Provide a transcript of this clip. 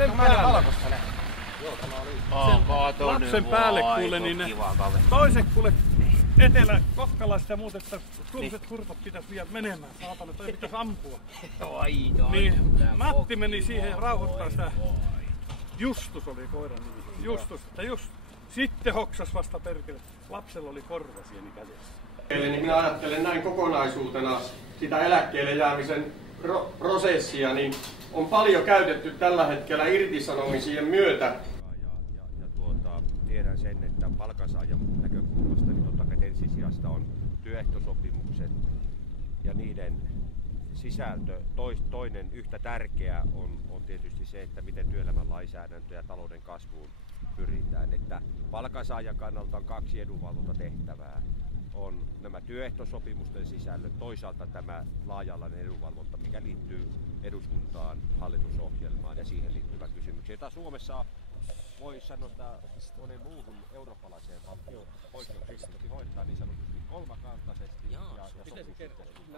sen päälle. Lapsen päälle kuule, niin ne toiset kuule Etelä-Kokkalasta ja muut, että tuollaiset kurpat pitäisi viedä menemään. Saatana, toi pitäisi ampua. Niin Matti meni siihen rauhoittaa sitä. Justus oli koiran nimi. Justus, että just sitten hoksas vasta perkele. Lapsella oli korvasieni kädessä. Niin minä ajattelen näin kokonaisuutena sitä eläkkeelle jäämisen prosessia, niin on paljon käytetty tällä hetkellä irtisanomisien myötä. Tiedän sen, että palkansaajan näkökulmasta niin totta kai ensisijasta on työehtosopimukset ja niiden sisältö. Toinen yhtä tärkeä on tietysti se, että miten työelämän lainsäädäntö ja talouden kasvuun pyritään. Että palkansaajan kannalta on 2 edunvalvontatehtävää. On nämä työehtosopimusten sisällöt, toisaalta tämä laaja-alainen edunvalvonta, mikä liittyy eduskuntaan, hallitusohjelmaan ja siihen liittyvä kysymyksiä, jota Suomessa voi sanoa monen muuhun eurooppalaiseen valtioon poikkeuksellisesti hoitaa niin sanotusti kolmakantaisesti ja sopusuhteisesti.